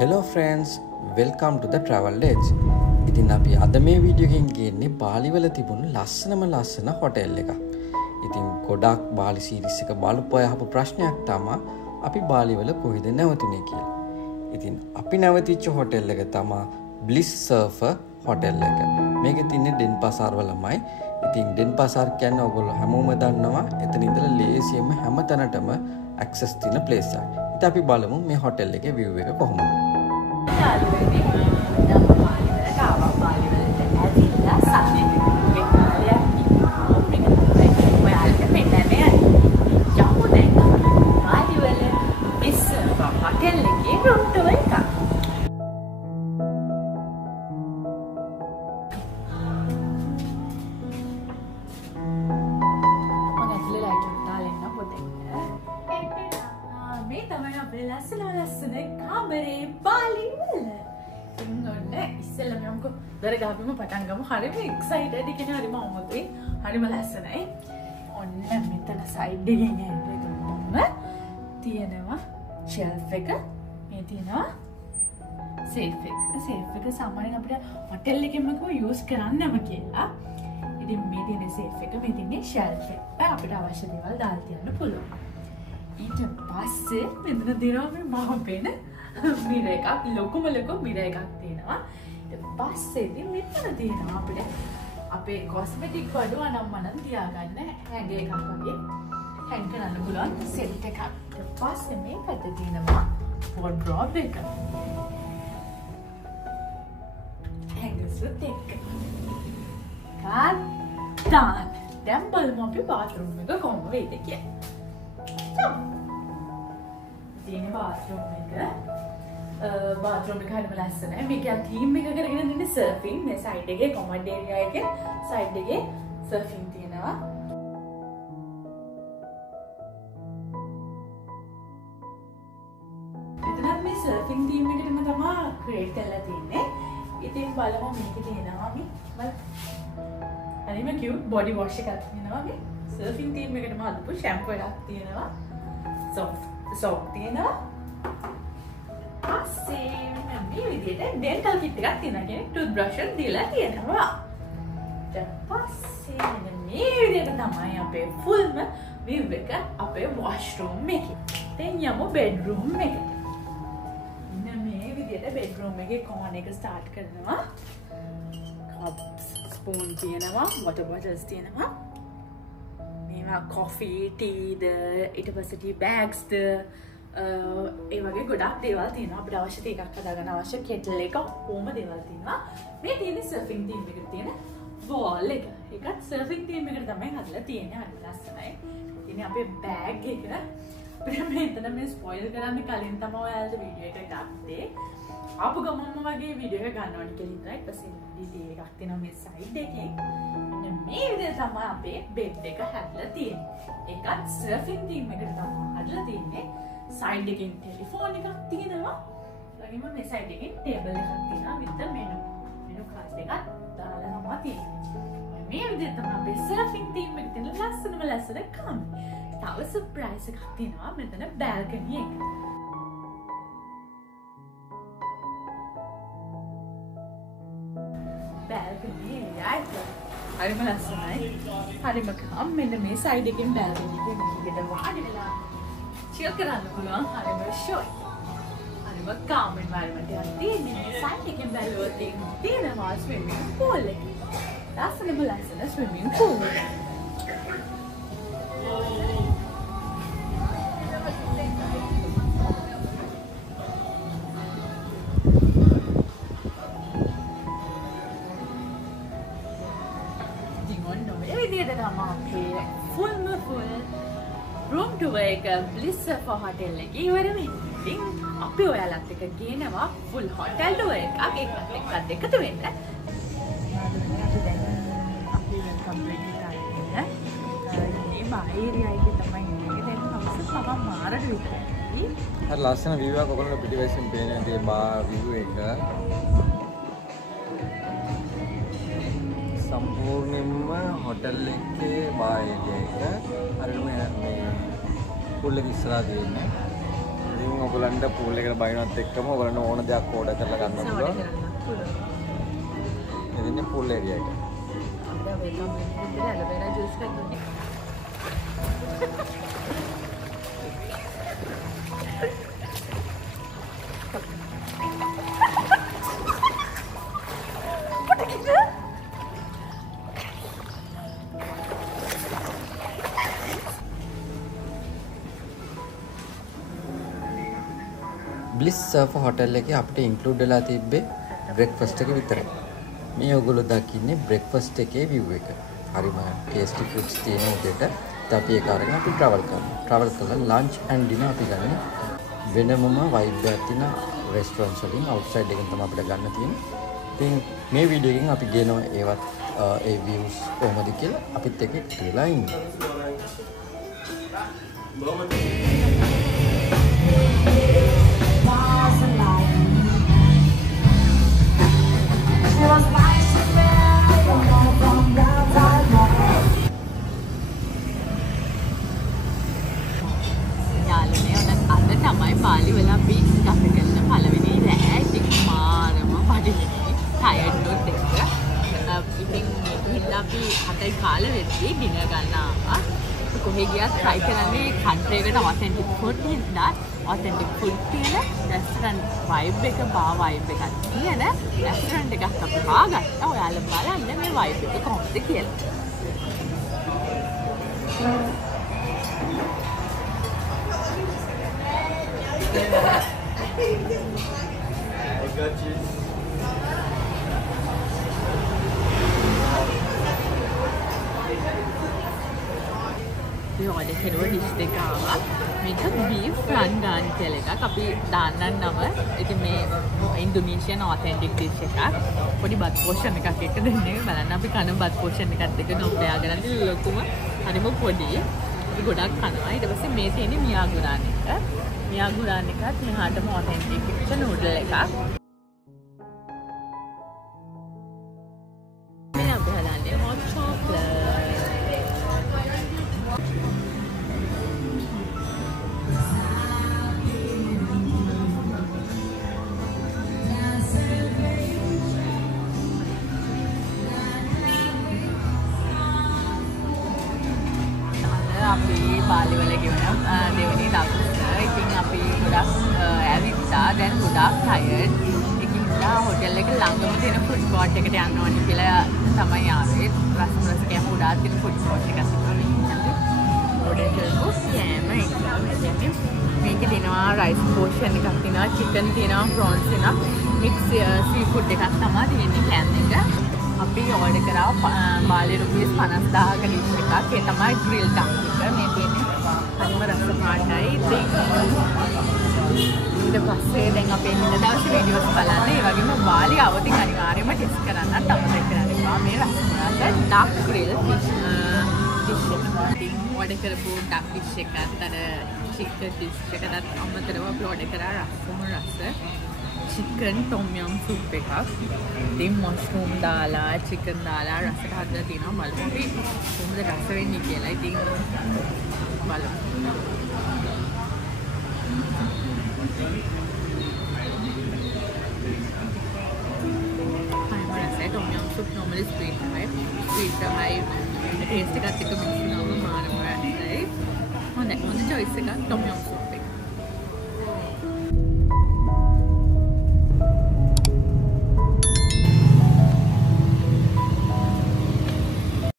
Hello friends, welcome to the Travel Edge. ඉතින් අපි අද මේ වීඩියෝ එකෙන් ගේන්නේ බාලි වල තිබුණු ලස්සන හොටෙල් එක. ඉතින් ගොඩක් බාලි සීරීස් එක බලපු අය අහපු ප්‍රශ්නයක් තමයි අපි බාලි වල කොහෙද නැවතුනේ කියලා. ඉතින් අපි නැවතිච්ච හොටෙල් එක තමයි Bliss Surfer හොටෙල් එක. මේකේ තින්නේ ඩෙන්පාසාර් වලමයි. ඉතින් ඩෙන්පාසාර් කියන්නේ ඔයගොල්ලෝ හැමෝම දන්නවා. එතන ඉඳලා ලේසියෙන්ම හැම තැනටම access තියෙන place එකක්. ඉතින් අපි බලමු මේ හොටෙල් එකේ view එක කොහොමද. දරගාපිම පටන් ගමු. හරිම එක්සයිටඩ් එකනේ. හරිම අමුතුයි. හරිම ලස්සනයි. ඔන්න මෙතන සයිඩ් එකෙන් ඇවිල්ලා තියෙනවා ෂෙල්ෆ් එක. මේ තියෙනවා සේෆ් එක. සේෆ් එක සාමාන්‍යයෙන් අපිට හොටෙල් එකෙන්ම යූස් කරන්නම කියලා. ඉතින් මේ තියෙන සේෆ් එක, මේ තියෙන ෂෙල්ෆ් එක. අපිට අවශ්‍ය දේවල් දාලා තියන්න පුළුවන්. ඊට පස්සේ මෙතන දිනවා මේ මහපෙන මිර එකක්. ලොකුම මිර එකක් තියෙනවා. පස්සේදී මෙතන තියෙනවා අපිට අපේ කොස්මෙටික් වඩු අනම්මනම් තියාගන්න හැඟ එකක් වගේ හැංග කරන්න පුළුවන් සෙට් එකක්. ඊට පස්සේ මේ පැත්තේ තියෙනවා වෝඩ්‍රොබ් එක. හැංගසුත් එක්ක. කාටාන් දැන් බලමු අපි බාත්රූම් එක කොහොම වෙයිද කියලා. තියෙන බාත්රූම් එක bathroom එක හරිම ලස්සනයි. මේක theme එක කරගෙන ඉන්නේ surfing. මේ side එකේ common area එකේ side එකේ surfing තියෙනවා. එතනත් මේ surfing theme එකටම තමයි create කරලා තියෙන්නේ. ඉතින් බලමු මේකේ තියෙනවා මේ හරිම cute body wash එකක් තියෙනවා. මේ surfing theme එකටම හදපු shampoo එකක් තියෙනවා. soap තියෙනවා. මේ විදිහට ඩෙන්ටල් කිට් එකක් තියෙනවා. කියන්නේ ටූත් බ්‍රෂ් එක දීලා තියෙනවා. ඊට පස්සේ මේ විදිහට තමයි අපේ ෆුල්ම view එක අපේ washroom එකේ. දැන් යමු bedroom එකට. මෙන්න මේ විදිහට bedroom එකේ corner එක start කරනවා. cups, spoon තියෙනවා, water bottles තියෙනවා. මේවා coffee, tea ද, ඊට පස්සේ tea bags ද ඒ වගේ ගොඩක් දේවල් තියෙනවා. අපිට අවශ්‍ය තේ එකක් හදාගන්න අවශ්‍ය කෙටල් එක ඕම දේවල් තියෙනවා. මේ තියෙන්නේ සර්ෆින් තීම් එකට තියෙන වෝල් එක. ඒකත් සර්ෆින් තීම් එකට තමයි හදලා තියෙන්නේ. හරි ලස්සනයි. ඉතින් අපේ බෑග් එක අපිට මෙතන මේ ස්පොයිල් කරන්න කලින් තමයි ඔයාලට වීඩියෝ එක ගත්තේ. ආපු ගමන්ම වගේ වීඩියෝ එක ගන්න ඕනි කියලා හිතුවා. ඊට පස්සේ ඩීටේල් එකක් තියෙනවා මේ සයිඩ් එකේ. මෙන්න මේ විදිහට තමයි අපේ බෙඩ් එක හදලා තියෙන්නේ. ඒකත් සර්ෆින් තීම් එකට තමයි හදලා තියෙන්නේ. සයිඩ් එකෙන් ටෙලිෆෝන් එකක් තියෙනවා. ඒ වගේම මේ සයිඩ් එකෙන් ටේබල් එකක් තියෙනවා with මෙනු කාඩ් එකක් දාලා තමයි තියෙන්නේ. මේ විදිහට තමයි අපේ සර්ෆින් තීම් එකේ තියෙන ලස්සන කම. තව සර්ප්‍රයිස් එකක් තියෙනවා මෙතන බැල්කනි එක. බැල්කනි එක හරිම ලස්සනයි. හරිම කම්. මෙන්න මේ සයිඩ් එකෙන් බැල්කනි එකේ මෙහෙට වාඩි වෙලා chill කරන්න පුළුවන්. හරිම ෂෝයි. හරිම calm environment එකක් තියෙන්නේ. සයිඩ් එකෙන් බැලුවොත් තියෙනවා swimming pool එක. ලස්සනම ලස්සන swimming pool එක. ඉතින් ඔන්න ඔය විදිහට තමයි අපේ full room tour එක Bliss Surfer hotel එකේ ඉවර වෙන්නේ. ඉතින් අපි ඔයාලත් එක්ක ගේනවා full hotel tour එකක්. ඒකත් එක්කත් එකතු වෙන්න. අපි කම්ප්ලීට් කරලා මේ බාහිරියා එකේ තමයි ඉන්නේ. දැන් හවස සමහර මාරට විතරයි. හරි ලස්සන view එකක් ඔයගොල්ලෝ පිටිපස්සෙන් පේන මේ බා view එක. සම්පූර්ණයෙන්ම හොටෙල් එකේ බාහිරියා එක. හරියටම මේ pool එක ඉස්සරහා තියෙන්නේ. ඉතින් ඔයගලන්ට pool එකට බයිනවත් එක්කම ඔයගලන්ට ඕන දෙයක් ඕඩර් කරලා ගන්න පුළුවන්. එදිනේ pool area එක. අපිට වෙල්කම් විදිහට ඇලවෙලා ජූස් එකක් දුන්නේ. Bliss Surfer hotel එකේ අපිට include වෙලා තිබ්බේ breakfast එක විතරයි. මේ ඔයගොල්ලෝ දකින්නේ breakfast එකේ view එක. හරිම tasty foods තියෙන උදේට අපි ඒක අරගෙන අපි travel කරනවා. travel කරලා lunch and dinner අපි ගන්න වෙනමම vibe එකක් තියෙන restaurants වලින් outside එකෙන් තමයි අපිට ගන්න තියෙන්නේ. ඉතින් මේ වීඩියෝ එකෙන් අපි ගේනවා ඒවත් ඒ views කොහොමද කියලා අපිත් එක්ක එකතු වෙලා ඉන්න. පාලි වෙලා අපි ගත කරන පළවෙනි රෑ ඉතින් මාරම බඩගිනි ටයර්ඩ් නොත් එක ඉතින් හින්දා අපි 7යි කාලෙ වෙද්දී ඩිනර් ගන්න ආවා කොහෙ ගියත් try කරන්නේ country එකට authentic food හින්දා authentic food තියෙන restaurant vibe එක bar vibe එකක් තියෙන restaurant එකක් අපි හොයාගත්තා ඔයාලා බලන්න මේ vibe එක කොහොමද කියලා I got you. We ordered a dish දෙක ආවා. මේක beef rangan කියලා එකක්. අපි දාන්නම් නම. ඒක මේ Indonesian authentic dish එකක්. පොඩි බත් portion එකක් එක දෙන්නේ. බලන්න අපි කන බත් portion එකත් එක්ක නොබ්බයාගෙන ලොකුම හරිම පොඩි. අපි ගොඩක් කනවා. ඊට පස්සේ මේ තියෙන්නේ මියාගුරාන් එක. මියාගුරාන් එකත් මෙහාටම authentic noodle එකක්. මේ අපි හදන්නේ hot chocolate. අපි බාලි වල ගෙවන දෙවෙනි දවසේ ඉතින් අපි ගොඩක් ඇවිත්තා දැන් ගොඩක් tired ඒකින්ද හොටෙල් එක ළඟම තියෙන ෆුඩ් කෝට් එකට යන්න ඕනේ කියලා තමයි ආවේ රස්මරස් කැම උඩා තියෙන ෆුඩ් කෝට් එකක් තිබුණා ඕඩර් කරපු කැම එක මේකේ තියෙනවා රයිස් පෝෂන් එකක් තියෙනවා චිකන් තියෙනවා ප්‍රෝන්ස් තියෙනවා මික්ස් සී ෆුඩ් එකක් තමයි තියෙන්නේ කැම් එක අපි ඕඩර් කරා බාලි රුපීස් 50000ක ඩිෂ් එකක් ඒ තමයි ග්‍රිල් ඩක් එක මේ තියෙන්නේ අනිම රස පාටයි ඉතින් ඊට පස්සේ දැන් අපි ඉන්න දවසේ වීඩියෝස් බලන්න ඒ වගේම බාලි අවදින් අනිවාර්යයෙන්ම ටෙස්ට් කරන්නත් අමතක කරන්න එපා මේ රසමලයි ඩක් ග්‍රිල් ඩිෂ් එක ඕඩර් කරපු ඩක් ඩිෂ් එකත් අර චිකන් ඩිෂ් එකටත් අමතරව අපි ඕඩර් කරා රසම රස chicken tom yum soup එකක් ඉතින් mushroom දාලා chicken දාලා රසට හදලා තියෙනවා බලමු කොහොමද රස වෙන්නේ කියලා ඉතින් බලමු